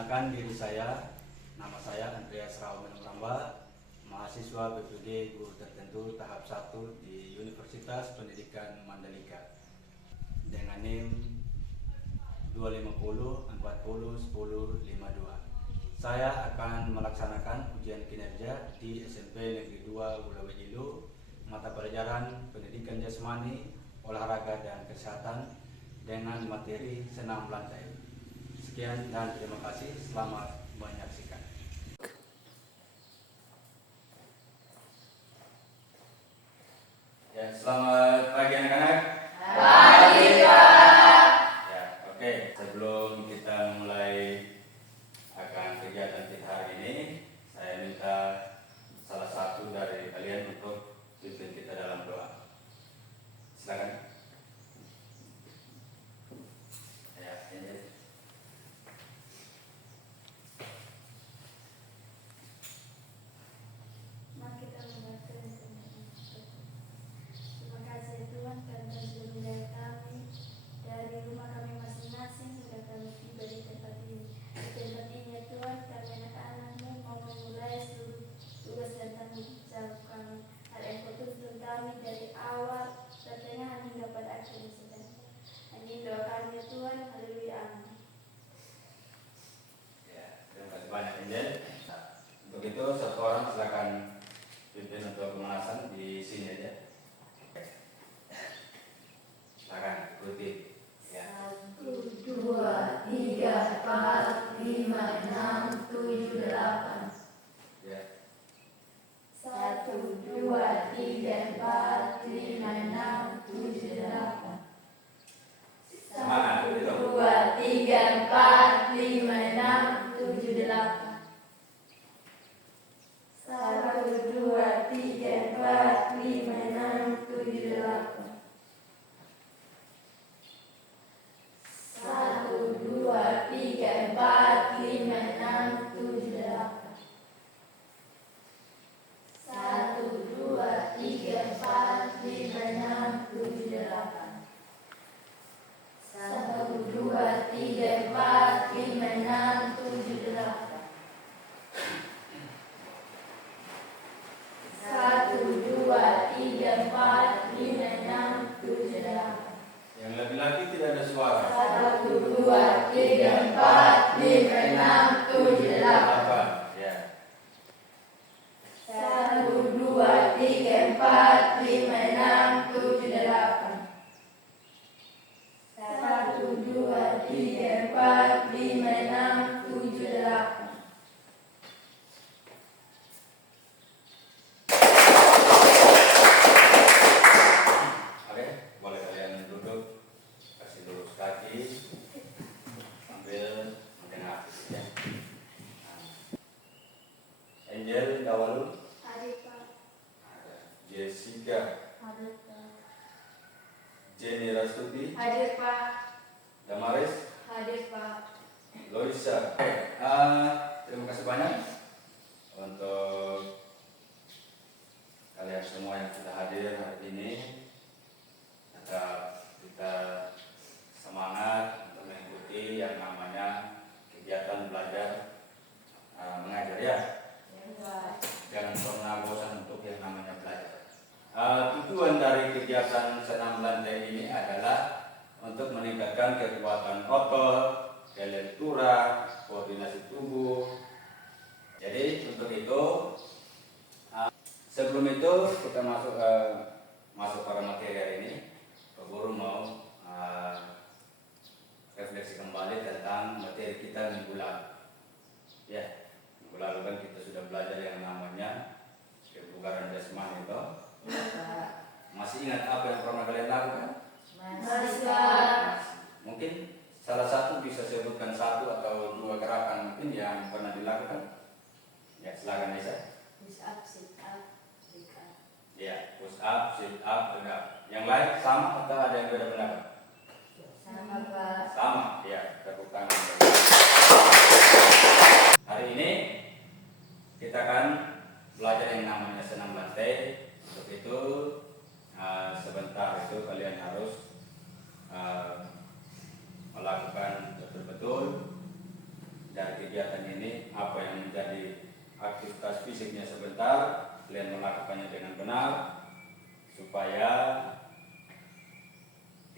Perkenalkan diri saya, nama saya Andreas Raomen Ramba, mahasiswa BPD Guru Tertentu tahap 1 di Universitas Pendidikan Mandalika dengan NIM 250 40 10 52. Saya akan melaksanakan ujian kinerja di SMP Negeri 2 Bulawajilu, mata pelajaran Pendidikan Jasmani, Olahraga dan Kesehatan dengan materi senam lantai. Sekian dan terima kasih. Selamat menyaksikan. Ya, selamat pagi anak-anak. Pagi, Pak. Ya, oke. Sebelum kita mulai akan kegiatan kita hari ini, saya minta salah satu dari kalian untuk pimpin kita dalam doa. Silakan. Ya, ini. Mari kita membaca dan terima kasih Tuhan karena sudah menjaga kami dari rumah kami masing-masing hingga kami tiba di tempat ini. Di tempat ini ya Tuhan, kami anak-anak-Mu mau memulai seluruh tugas dan tanggung jawab kami. Hal yang Kau tuntun kami dari awal, pertengahan hingga pada akhir sedang. Ini doa kami ya Tuhan, haleluya, amin. Ya, terima kasih banyak Angel. Untuk itu satu orang silakan pimpin untuk pemanasan di sini aja. Silakan ikuti. Ya. 1, 2, 3, 4, 5, 6, 7, 8. Ya. 1, 2, 3, 4, 5, 6, 7, 8. Semangat, 1, itu. 2, 3, 4, 5, 6, 7, 8. 1, 2, 3, 4, 5, 6, 7, 8. 1, 2, 3, 4, 5, 6, 7, 8. 1, 2, 3, 4, 5, 6, 7, 8. 1, 2, 3, 4, 5, 6, 7, 8. 1, 2, 3, 4, 5, 6, 7, 8. Yang laki-laki tidak ada suara. 1, 2, 3, 4, 5, 6, 7, 8. Apa? Ya. 1, 2, 3, 4, 5, 6, 7, 8. 1, 2, 3, 4, 5, 6, 7, 8. Oke, boleh kalian duduk, kasih lurus kaki, sambil mendengar ya. Angel Dawalu, Hadir Pak. ada Jessica, Hadir Pak. Jenny Rastuti, Hadir Pak. Damaris, Hadir Pak. Loisa. Terima kasih banyak untuk kalian semua yang sudah hadir hari ini. Tetap kita semangat untuk mengikuti yang namanya kegiatan belajar mengajar ya. Jangan pernah bosan untuk yang namanya belajar. Tujuan dari kegiatan senam lantai ini adalah untuk meningkatkan kekuatan otot, kelenturan, koordinasi tubuh. Jadi untuk itu, sebelum itu kita masuk pada materi hari ini. Pak Guru mau refleksi kembali tentang materi kita minggu lalu. Ya, minggu lalu kan kita sudah belajar yang namanya kebugaran jasmani itu. Masih ingat apa yang pernah kalian lakukan? Masih Pak. Mungkin salah satu bisa sebutkan satu atau dua gerakan mungkin yang pernah dilakukan. Ya, silakan Nisa. Push up, sit up, pick up. Ya, push up, sit up, tegak. Yang lain sama atau ada yang beda?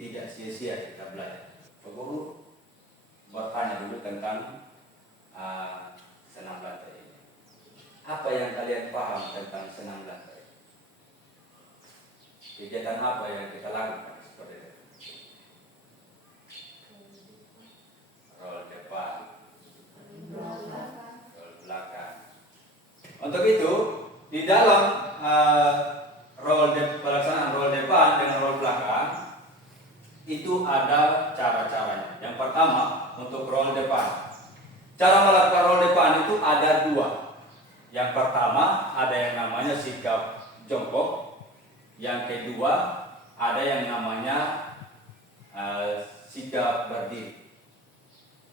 tidak sia-sia kita belajar. Pak Guru bertanya dulu tentang senam lantai ini. Apa yang kalian paham tentang senam lantai? Kegiatan apa yang kita lakukan seperti itu? Roll depan, roll belakang. Untuk itu di dalam pelaksanaan roll depan dengan roll belakang itu ada cara-caranya. Yang pertama untuk roll depan. Cara melakukan roll depan itu ada dua. Yang pertama ada yang namanya sikap jongkok. Yang kedua ada yang namanya sikap berdiri.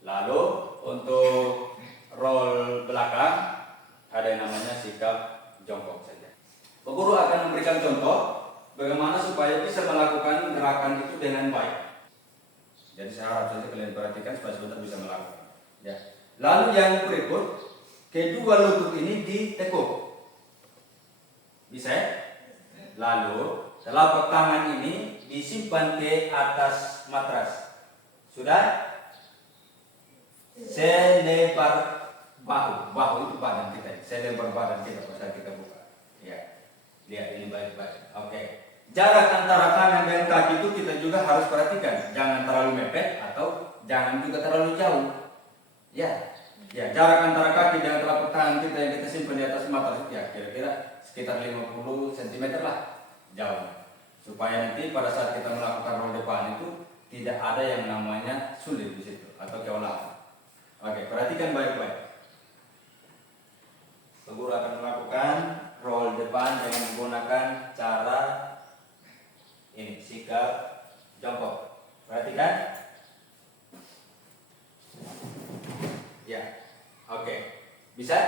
Lalu untuk roll belakang ada yang namanya sikap jongkok saja. Pak Guru akan memberikan contoh bagaimana supaya bisa melakukan gerakan itu dengan baik. Jadi saya harap saja kalian perhatikan supaya saudara bisa melakukan. Ya. Lalu yang berikut, kedua lutut ini ditekuk. Bisa ya? Lalu telapak tangan ini disimpan ke atas matras. Sudah? Selebar bahu itu badan kita. Selebar badan kita pada kita buka. Ya, lihat ini baik-baik. Oke. Jarak antara tangan dan kaki itu kita juga harus perhatikan. Jangan terlalu mepet atau jangan juga terlalu jauh. Ya, jarak antara kaki dan telapak tangan kita yang kita simpan di atas matras itu ya kira-kira sekitar 50 cm lah jauh. Supaya nanti pada saat kita melakukan roll depan itu tidak ada yang namanya sulit di situ atau kewalahan. Oke, perhatikan baik-baik. Guru akan melakukan roll depan dengan menggunakan cara ini, sikap jongkok. Perhatikan. Ya, oke. Bisa?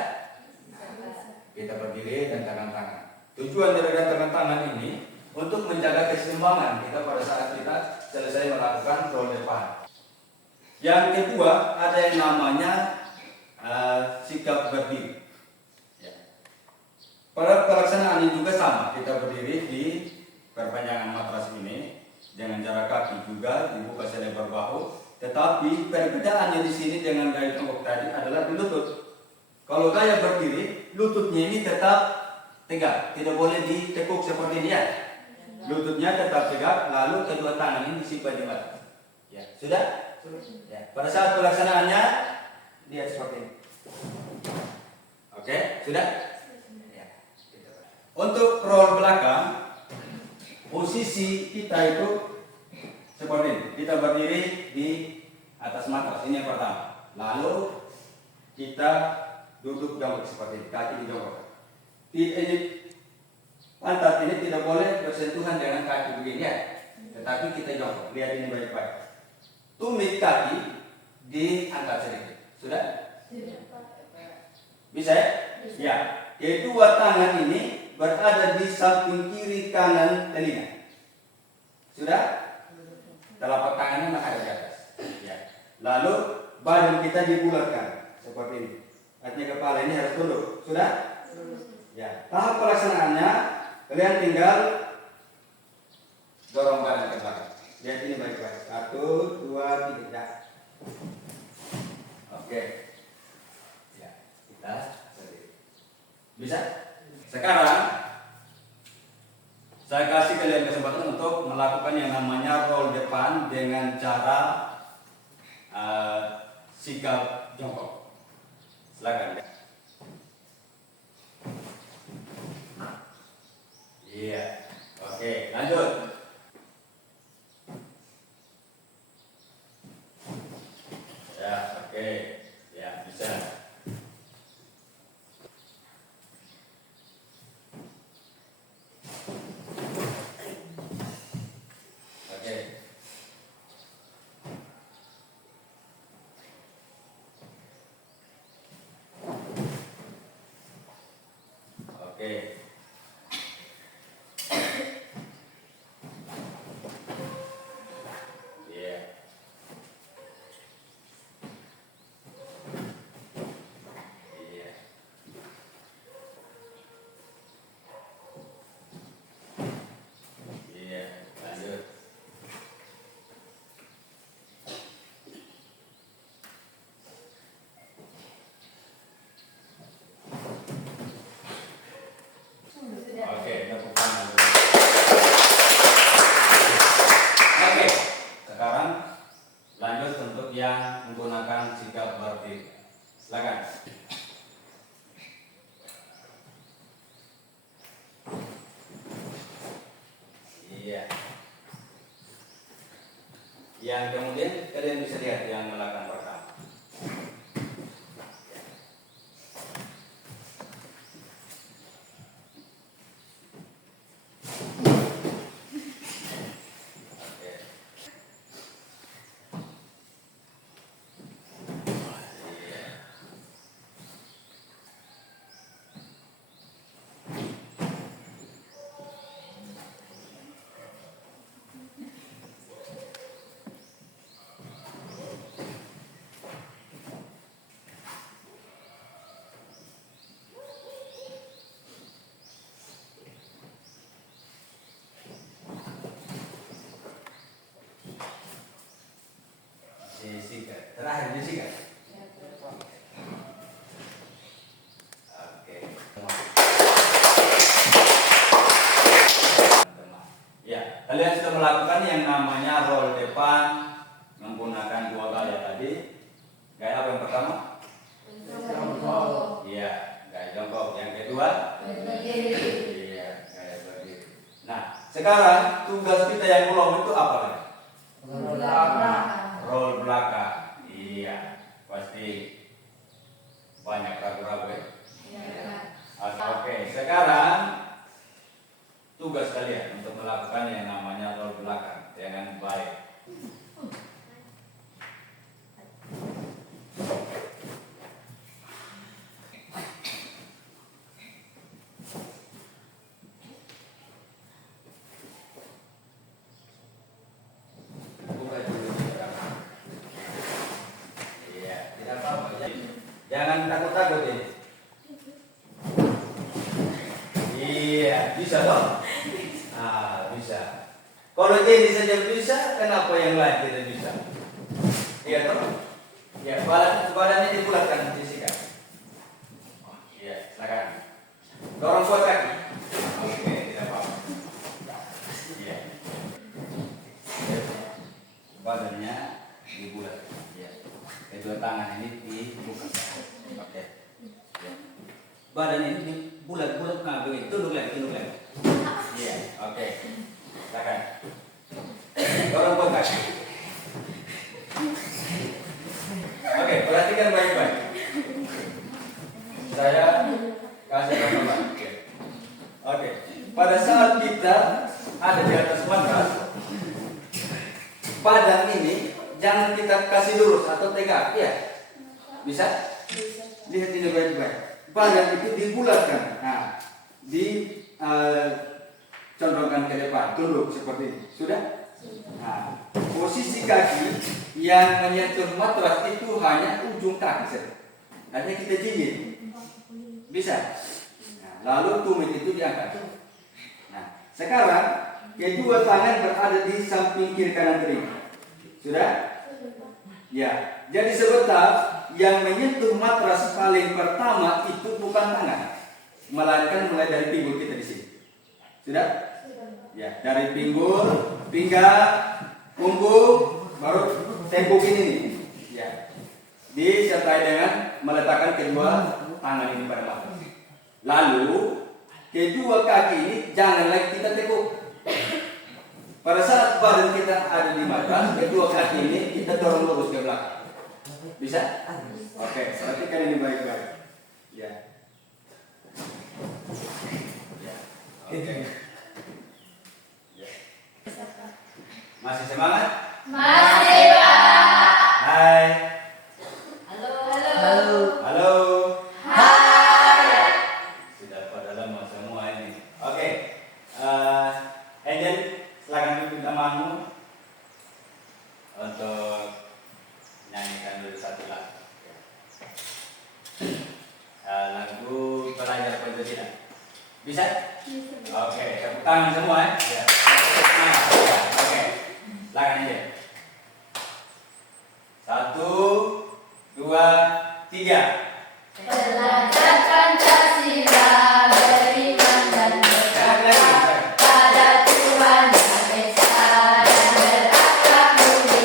Kita berdiri dan tangan-tangan. Tujuan dari tangan tangan ini untuk menjaga keseimbangan kita pada saat kita selesai melakukan roll depan. Yang kedua ada yang namanya sikap berdiri. Ya. Pada pelaksanaan ini juga sama, kita berdiri di perpanjangan matras ini dengan jarak kaki juga dibuka selebar bahu. Tetapi perbedaannya di sini dengan gaya jongkok tadi adalah di lutut. Kalau gaya berdiri, lututnya ini tetap tegak, tidak boleh ditekuk seperti ini ya. Lututnya tetap tegak, lalu kedua tangan ini disimpan di badan. Ya, sudah? Ya. Pada saat pelaksanaannya lihat seperti ini. Oke, sudah? Ya. Untuk roll belakang, posisi kita itu seperti ini. Kita berdiri di atas matras. Ini yang pertama. Lalu kita duduk jongkok seperti ini. Kaki dijongkok. Ini pantat ini tidak boleh bersentuhan dengan kaki begini ya. Tetapi kita jongkok. Lihat ini baik-baik. Tumit kaki diangkat sedikit. Sudah? Bisa ya? Ya. Kedua tangan ini berada di samping kiri kanan telinga. Sudah? Telapak tangannya menghadap ke atas. Ya. Lalu badan kita dibulatkan seperti ini. Artinya kepala ini harus tunduk. Sudah? Ya. Tahap pelaksanaannya kalian tinggal dorong badan ke belakang. Lihat ini baik-baik. 1, 2, 3. Ya. Oke. Ya. Kita berdiri. Bisa? Sekarang saya kasih kalian kesempatan untuk melakukan yang namanya roll depan dengan cara sikap jongkok. Silakan. Iya. Oke, lanjut. Ya, oke. Ya, bisa. Oke. Oke. Sekarang lanjut untuk yang menggunakan sikap berdiri. Silakan. Iya. Yang kemudian kalian bisa lihat yang melakukan pertama. Jessica, terakhir Jessica. Oke. Ya, kalian sudah melakukan yang namanya roll depan menggunakan dua gaya tadi. Gaya apa yang pertama? Iya, gaya jongkok. Yang kedua? Iya, gaya berdiri. Nah, sekarang tugas kita yang belum itu apa lagi? Roll belakang. Iya, pasti banyak ragu-ragu ya. Oke, sekarang tugas kalian untuk melakukan yang namanya roll belakang dengan baik. Jangan takut-takut ya. Iya, bisa dong. Ah, bisa. Kalau ini saja bisa, kenapa yang lain tidak bisa? Iya toh? Ya, badannya dibulatkan Jessica. Iya, silakan. Dorong kuat kaki. Oke, tidak apa-apa. Iya. Badannya dibulatkan. Iya. Kedua tangan ini dibuka. Oke. Ya. Badan ini bulat-bulat begini. Tunduk lagi. Iya, oke. Silakan. Dorong kuat kaki. Oke, perhatikan baik-baik. Saya kasih contoh. Oke. Pada saat kita ada di atas matras, badan ini jangan kita kasih lurus atau tegak, ya. Bisa? Lihat ini baik-baik. Badan itu dibulatkan. Nah, condongkan ke depan, tunduk seperti ini. Sudah? Nah, posisi kaki yang menyentuh matras itu hanya ujung kaki saja. Hanya kita jinjit. Bisa? Nah, lalu tumit itu diangkat. Nah, sekarang kedua tangan berada di samping kiri kanan telinga. Sudah? Ya. Jadi sebentar yang menyentuh matras paling pertama itu bukan tangan, melainkan mulai dari pinggul kita di sini. Sudah? Ya, dari pinggul, pinggang, punggung, baru tembok ini nih. Ya. Disertai dengan meletakkan kedua tangan ini pada matras. Lalu kedua kaki ini jangan lagi kita tekuk. Pada saat badan kita ada di matras, kedua kaki ini kita dorong lurus ke belakang. Bisa? Oke, perhatikan ini baik-baik. Ya. Ya. Oke. Ya. Masih semangat? Masih, Pak. Hai. Halo. Halo. Hai. Sudah pada lama semua ini. Oke. Angel, silakan duduk tanganmu untuk nyanyikan dulu satu lagu. Lagu Pelajar Pancasila. Bisa? Oke, tepuk tangan semua ya. Oke. Silakan aja. 1, 2, 3. Belajar Pancasila, beriman dan bertakwa pada Tuhan Yang Esa dan berakhlak mulia.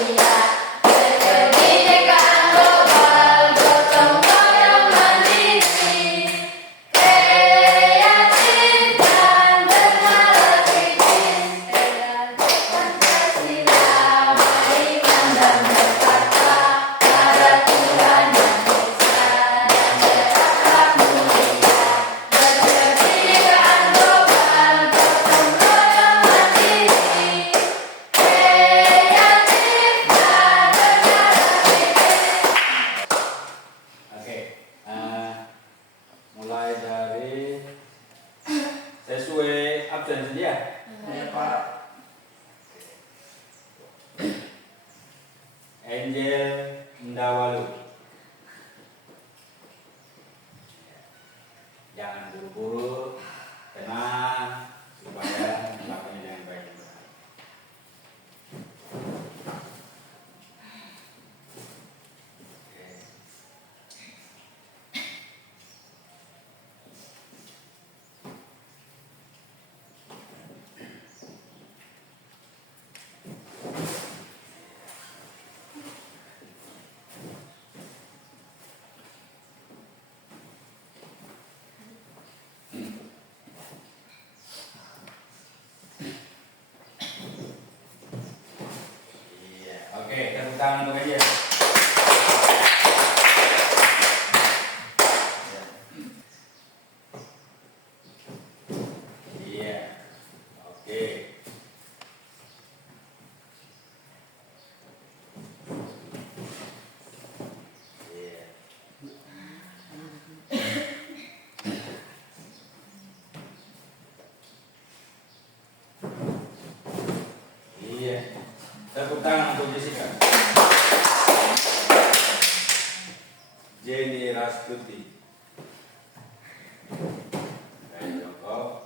Angel Ndawalu. Jangan buru-buru, tenang supaya melakukannya dengan baik. Oke, tepuk tangan untuk aja. Iya. Oke. Iya. Iya. Tepuk tangan untuk Jessica. Jenny Rastuti. Dan Joko.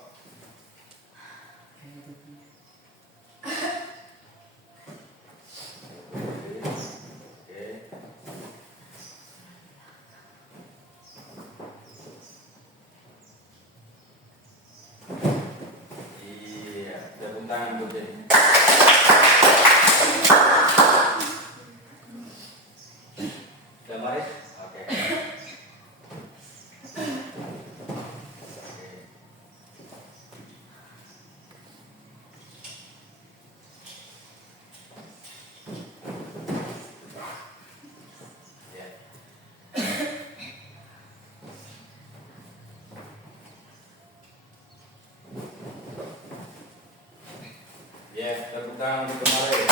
Oke. Iya, tepuk tangan untuk Jenny. Damaris? Oke. Ya. Ya, tepuk tangan untuk kemarin.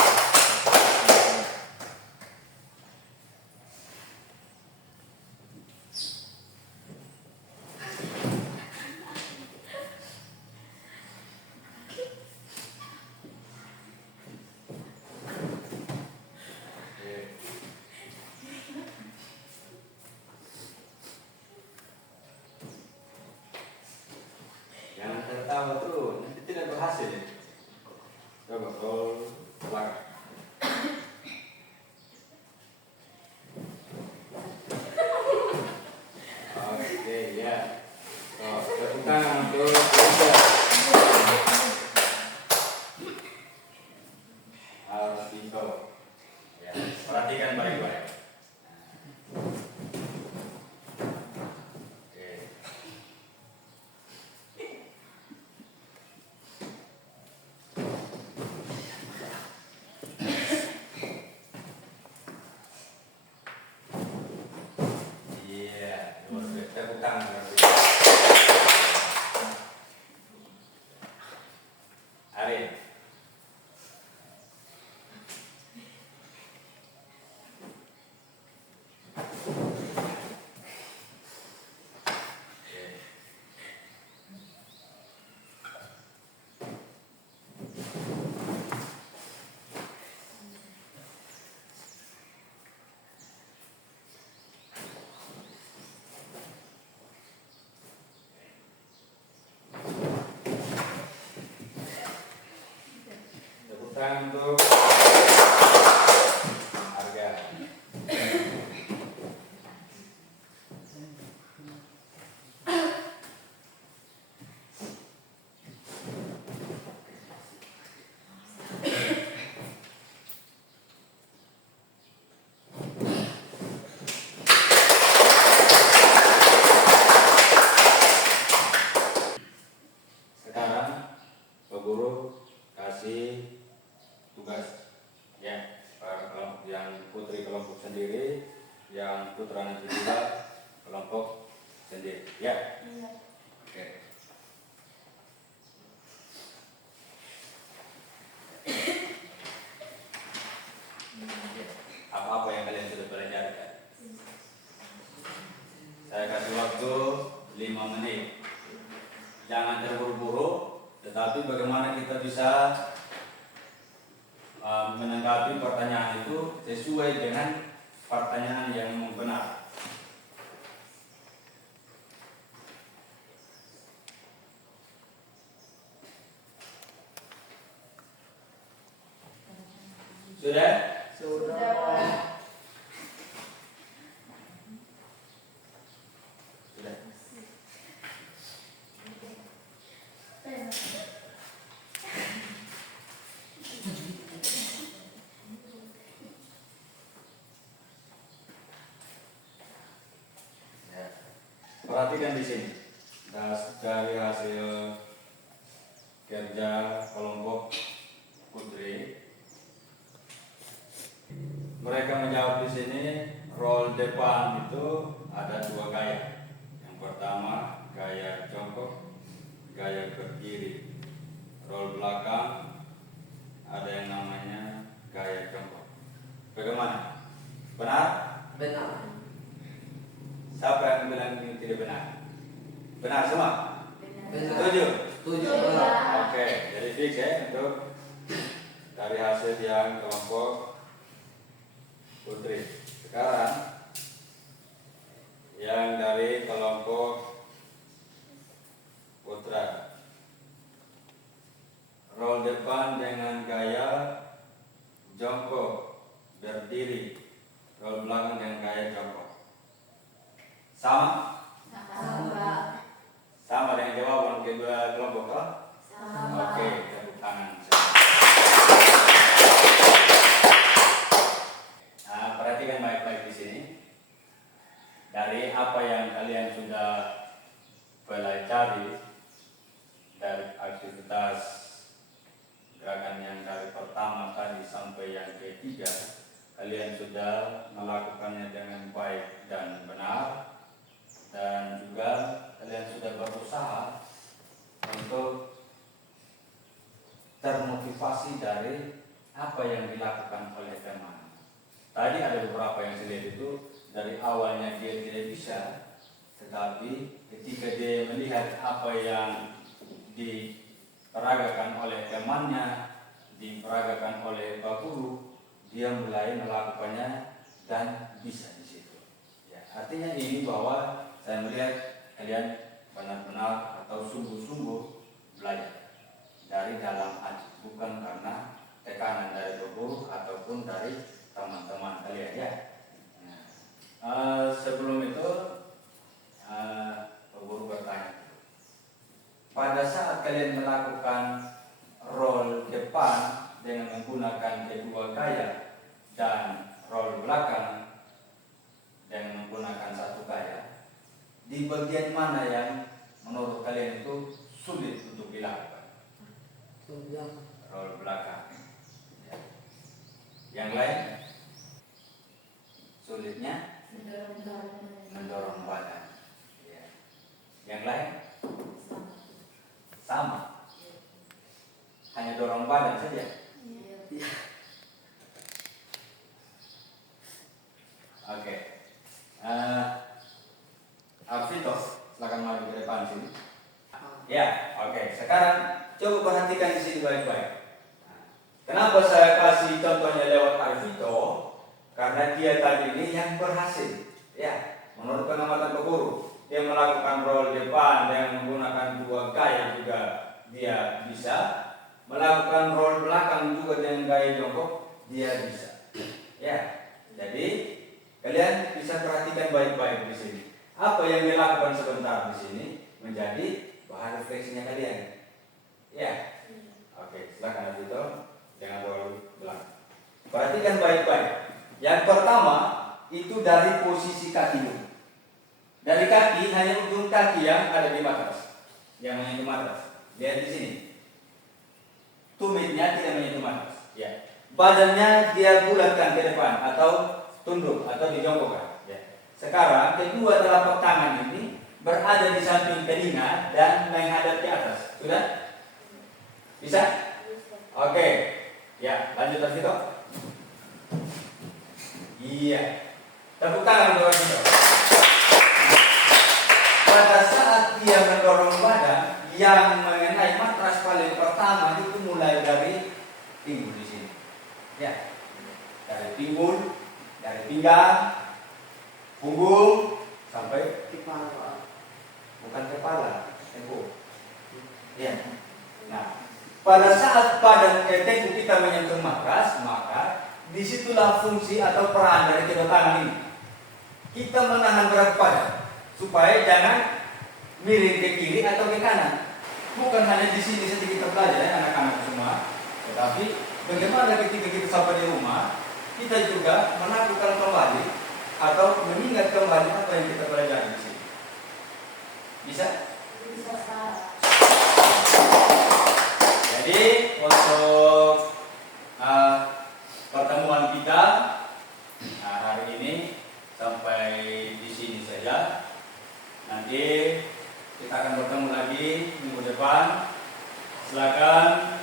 Jangan tertawa tuh, nanti tidak berhasil. Coba roll belakang. Oke, ya. Oh, tepuk tangan untuk Reza. Alvito. Ya, perhatikan baik-baik. Oke. Iya, tepuk tangan. Arin. Tepuk tangan untuk Arga. Sekarang Pak Guru kasih tugas ya, para kelompok yang putri kelompok sendiri, yang putra nanti juga kelompok sendiri ya. Iya. Oke. Apa-apa yang kalian sudah pelajari. Saya kasih waktu 5 menit. Jangan terburu-buru, tetapi bagaimana kita bisa menanggapi pertanyaan itu sesuai dengan pertanyaan yang benar. Sudah? Sudah. Sudah. Ya. Perhatikan di sini. Dari hasil kerja kelompok putri, mereka menjawab di sini roll depan itu ada dua gaya. Yang pertama gaya jongkok, gaya berdiri. Roll belakang ada yang namanya gaya jongkok. Bagaimana? Benar? Benar. Siapa yang bilang ini tidak benar? Benar semua? Benar. Setuju? Setuju. Setuju. Oke, jadi fix ya untuk dari hasil yang kelompok putri. Sekarang yang dari kelompok putra. Roll depan dengan gaya jongkok berdiri. Roll belakang dengan gaya jongkok. Sama? Sama. Sama dengan jawaban kedua kelompok toh? Sama. Oke, tepuk tangan. Nah, perhatikan baik-baik di sini. Dari apa yang kalian sudah pelajari dari aktivitas gerakan yang dari pertama tadi sampai yang ketiga, kalian sudah melakukannya dengan baik dan benar, dan juga kalian sudah berusaha untuk termotivasi dari apa yang dilakukan oleh teman. Tadi ada beberapa yang saya lihat itu dari awalnya dia tidak bisa, tetapi ketika dia melihat apa yang diperagakan oleh temannya, diperagakan oleh Pak Guru, dia mulai melakukannya dan bisa di situ. Ya, artinya ini bahwa saya melihat kalian benar-benar atau sungguh-sungguh belajar dari dalam hati, bukan karena tekanan dari Pak Guru ataupun dari teman-teman kalian ya. Nah, sebelum itu Pak Guru bertanya, pada saat kalian melakukan roll depan dengan menggunakan kedua gaya dan roll belakang dengan menggunakan satu gaya, di bagian mana yang menurut kalian itu sulit untuk dilakukan? Roll belakang. Ya. Yang lain? Sulitnya mendorong badan. Ya. Yang lain? Sama. Hanya dorong badan saja. Oke. Alvito, silakan maju ke depan sini. Ya, oke. Sekarang coba perhatikan di sini baik-baik. Kenapa saya kasih contohnya lewat Alvito? Karena dia tadi ini yang berhasil. Ya, menurut pengamatan Pak Guru, dia melakukan roll depan dengan menggunakan dua gaya juga dia bisa. Melakukan roll belakang juga dengan gaya jongkok dia bisa. Ya, jadi kalian bisa perhatikan baik-baik di sini. Apa yang dilakukan sebentar di sini menjadi bahan refleksinya kalian. Ya, oke. Silakan Alvito dengan roll belakang. Perhatikan baik-baik. Yang pertama itu dari posisi kaki dulu. Dari kaki hanya ujung kaki yang ada di matras, yang menyentuh matras. Lihat di sini. Tumitnya tidak menyentuh matras. Ya. Badannya dia bulatkan ke depan atau tunduk atau dijongkokkan. Ya. Sekarang kedua telapak tangan ini berada di samping telinga dan menghadap ke atas. Sudah? Bisa? Oke. Ya, lanjut Alvito. Iya. Tepuk tangan untuk Alvito. Pada saat dia mendorong badan yang mengenai matras paling pertama itu mulai dari pinggul di sini. pinggul, dari pinggang, punggung sampai Kepala. bukan kepala, tengkuk. Ya. Nah, pada saat tengkuk kita menyentuh markas, maka disitulah fungsi atau peran dari kedua tangan ini. Kita menahan berat badan supaya jangan miring ke kiri atau ke kanan. Bukan hanya di sini saja kita belajar ya anak-anak semua, tetapi bagaimana ketika kita sampai di rumah, kita juga melakukan kembali atau mengingat kembali apa yang kita pelajari di sini. Bisa? Bisa, Pak. Jadi untuk pertemuan kita hari ini sampai di sini saja. Nanti kita akan bertemu lagi minggu depan. Silakan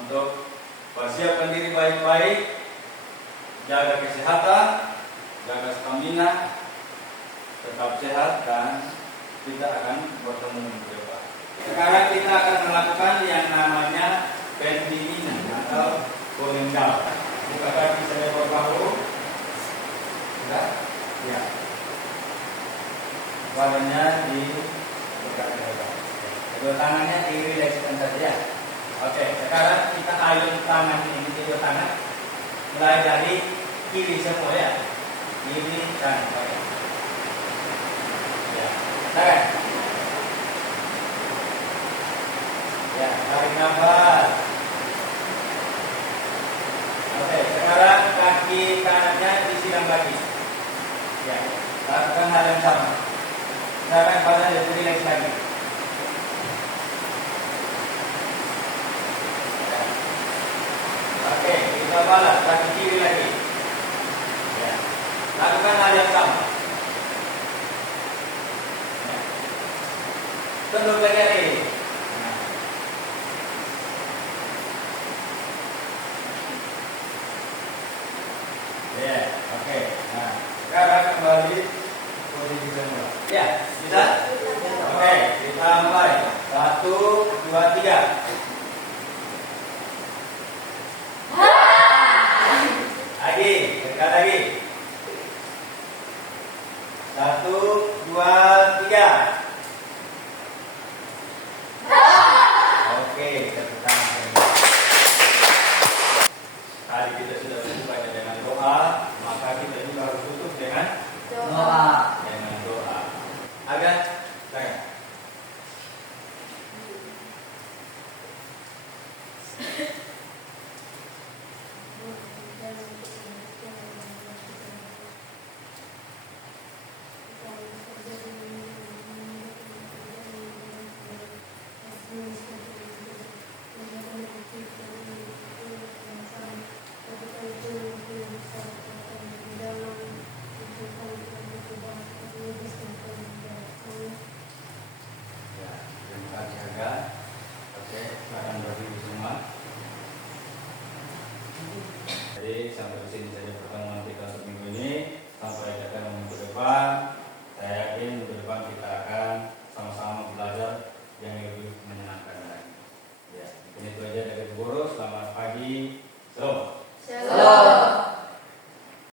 untuk persiapkan diri baik-baik, jaga kesehatan, jaga stamina, tetap sehat, dan kita akan bertemu minggu depan. Sekarang kita akan melakukan yang namanya pendinginan atau cooling down. Buka kaki selebar bahu. Sudah? Ya. Badannya di dekat lebar. Kedua tangannya dirilekskan saja. Oke, sekarang kita ayun tangan ini, kedua tangan mulai dari kiri semua ya. Kiri kanan. Oke. Ya. Tarik. Ya, tarik nafas. Oke, sekarang kaki kanannya disiram lagi. Ya, lakukan hal yang sama. Sekarang badan lebih rileks lagi. Ya. Oke, kita balas kaki kiri lagi. Ya, lakukan hal yang sama. Ya. Tunduk lagi hari ini. Ya, oke. Nah, sekarang kembali posisi semula. Ya, bisa? Oke, kita mulai. 1, 2, 3. Lagi, dekat lagi. 1,